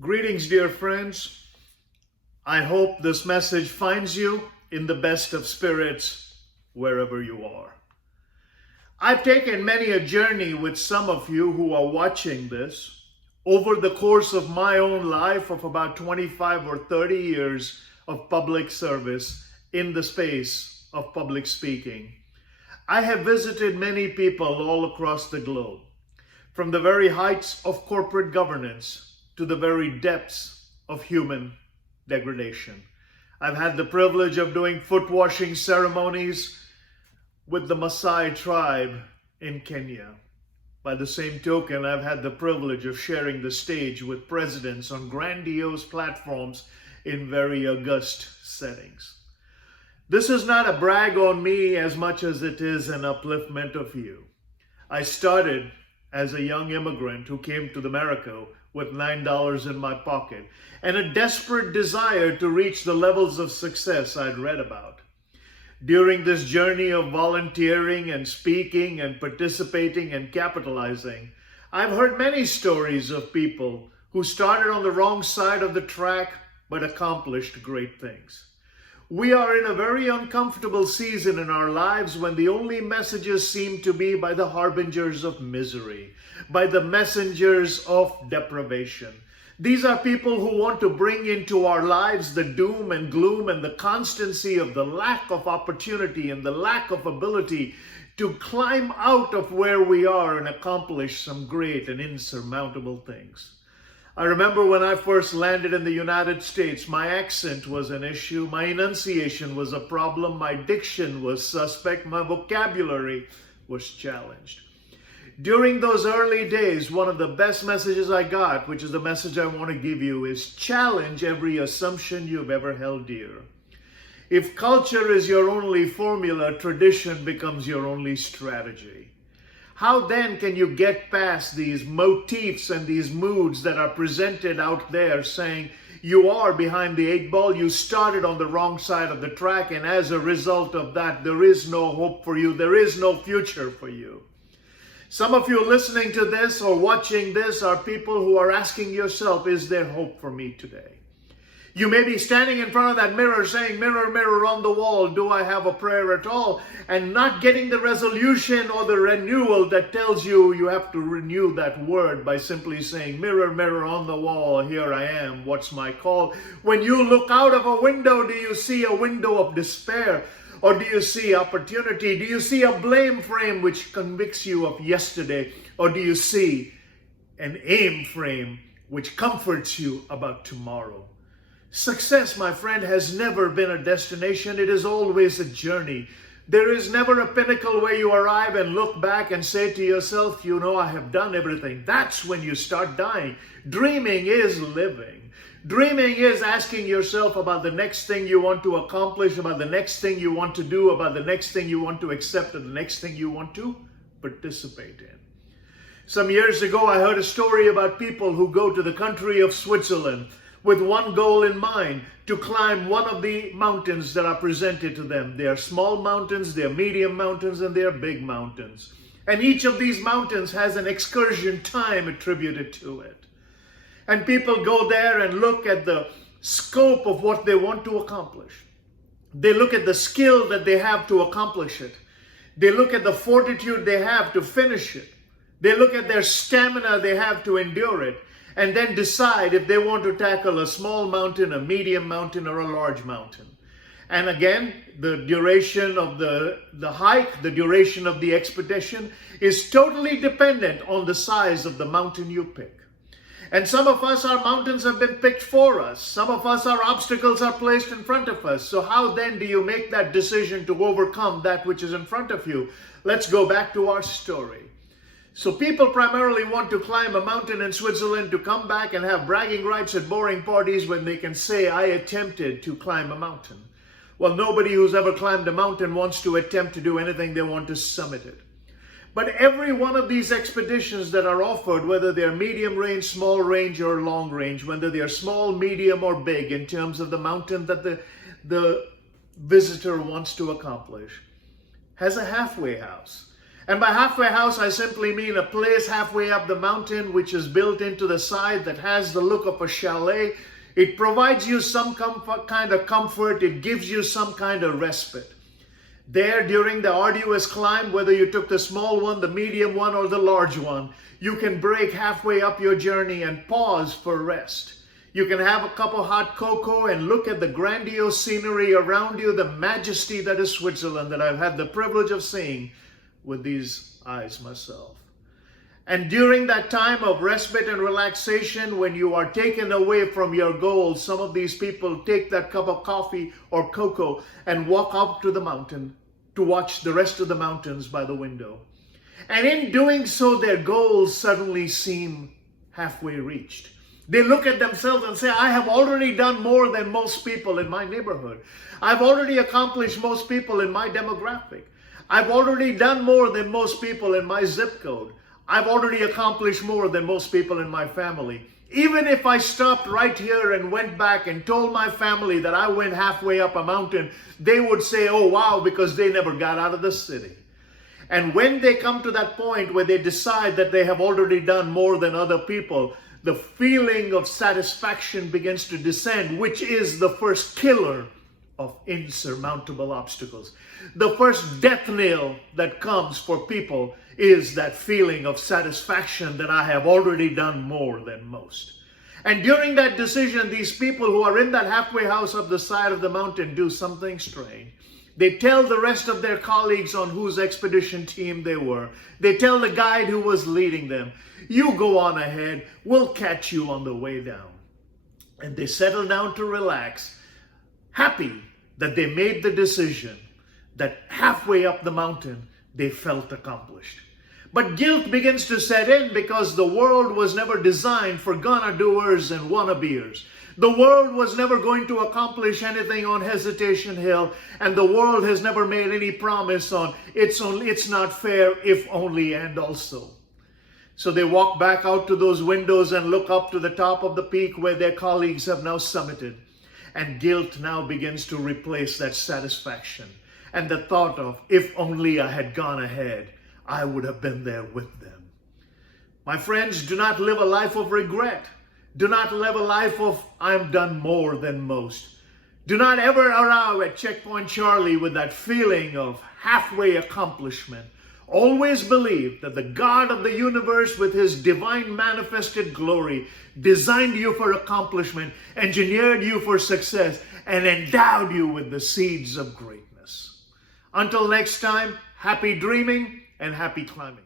Greetings, dear friends. I hope this message finds you in the best of spirits wherever you are. I've taken many a journey with some of you who are watching this over the course of my own life of about 25 or 30 years of public service in the space of public speaking. I have visited many people all across the globe, from the very heights of corporate governance to the very depths of human degradation. I've had the privilege of doing foot washing ceremonies with the Maasai tribe in Kenya. By the same token, I've had the privilege of sharing the stage with presidents on grandiose platforms in very august settings. This is not a brag on me as much as it is an upliftment of you. I started as a young immigrant who came to America with $9 in my pocket and a desperate desire to reach the levels of success I'd read about. During this journey of volunteering and speaking and participating and capitalizing, I've heard many stories of people who started on the wrong side of the track but accomplished great things. We are in a very uncomfortable season in our lives when the only messages seem to be by the harbingers of misery, by the messengers of deprivation. These are people who want to bring into our lives the doom and gloom and the constancy of the lack of opportunity and the lack of ability to climb out of where we are and accomplish some great and insurmountable things. I remember when I first landed in the United States, my accent was an issue, my enunciation was a problem, my diction was suspect, my vocabulary was challenged. During those early days, one of the best messages I got, which is the message I want to give you, is challenge every assumption you've ever held dear. If culture is your only formula, tradition becomes your only strategy. How then can you get past these motifs and these moods that are presented out there saying you are behind the eight ball, you started on the wrong side of the track, and as a result of that, there is no hope for you, there is no future for you. Some of you listening to this or watching this are people who are asking yourself, is there hope for me today? You may be standing in front of that mirror saying, mirror, mirror on the wall, do I have a prayer at all? And not getting the resolution or the renewal that tells you you have to renew that word by simply saying, mirror, mirror on the wall, here I am, what's my call? When you look out of a window, do you see a window of despair? Or do you see opportunity? Do you see a blame frame which convicts you of yesterday? Or do you see an aim frame which comforts you about tomorrow? Success, my friend, has never been a destination. It is always a journey. There is never a pinnacle where you arrive and look back and say to yourself, you know, I have done everything. That's when you start dying. Dreaming is living. Dreaming is asking yourself about the next thing you want to accomplish, about the next thing you want to do, about the next thing you want to accept, and the next thing you want to participate in. Some years ago, I heard a story about people who go to the country of Switzerland with one goal in mind, to climb one of the mountains that are presented to them. They are small mountains, they are medium mountains, and they are big mountains. And each of these mountains has an excursion time attributed to it. And people go there and look at the scope of what they want to accomplish. They look at the skill that they have to accomplish it. They look at the fortitude they have to finish it. They look at their stamina they have to endure it, and then decide if they want to tackle a small mountain, a medium mountain, or a large mountain. And again, the duration of the hike, the duration of the expedition is totally dependent on the size of the mountain you pick. And some of us, our mountains have been picked for us. Some of us, our obstacles are placed in front of us. So how then do you make that decision to overcome that which is in front of you? Let's go back to our story. So people primarily want to climb a mountain in Switzerland to come back and have bragging rights at boring parties when they can say, I attempted to climb a mountain. Well, nobody who's ever climbed a mountain wants to attempt to do anything. They want to summit it. But every one of these expeditions that are offered, whether they're medium range, small range, or long range, whether they're small, medium, or big in terms of the mountain that the visitor wants to accomplish, has a halfway house. And by halfway house, I simply mean a place halfway up the mountain which is built into the side that has the look of a chalet. It provides you some kind of comfort. It gives you some kind of respite. There, during the arduous climb, whether you took the small one, the medium one, or the large one, you can break halfway up your journey and pause for rest. You can have a cup of hot cocoa and look at the grandiose scenery around you, the majesty that is Switzerland that I've had the privilege of seeing with these eyes myself. And during that time of respite and relaxation, when you are taken away from your goals, some of these people take that cup of coffee or cocoa and walk up to the mountain to watch the rest of the mountains by the window. And in doing so, their goals suddenly seem halfway reached. They look at themselves and say, I have already done more than most people in my neighborhood. I've already accomplished most people in my demographic. I've already done more than most people in my zip code. I've already accomplished more than most people in my family. Even if I stopped right here and went back and told my family that I went halfway up a mountain, they would say, oh wow, because they never got out of the city. And when they come to that point where they decide that they have already done more than other people, the feeling of satisfaction begins to descend, which is the first killer of insurmountable obstacles. The first death knell that comes for people is that feeling of satisfaction that I have already done more than most. And during that decision, these people who are in that halfway house up the side of the mountain do something strange. They tell the rest of their colleagues on whose expedition team they were. They tell the guide who was leading them, you go on ahead, we'll catch you on the way down. And they settle down to relax, happy that they made the decision that halfway up the mountain, they felt accomplished. But guilt begins to set in because the world was never designed for gonna-doers and wannabeers. The world was never going to accomplish anything on Hesitation Hill, and the world has never made any promise on it's not fair, if only and also. So they walk back out to those windows and look up to the top of the peak where their colleagues have now summited. And guilt now begins to replace that satisfaction. And the thought of, if only I had gone ahead, I would have been there with them. My friends, do not live a life of regret. Do not live a life of, I'm done more than most. Do not ever arrive at Checkpoint Charlie with that feeling of halfway accomplishment. Always believe that the God of the universe with his divine manifested glory designed you for accomplishment, engineered you for success, and endowed you with the seeds of greatness. Until next time, happy dreaming and happy climbing.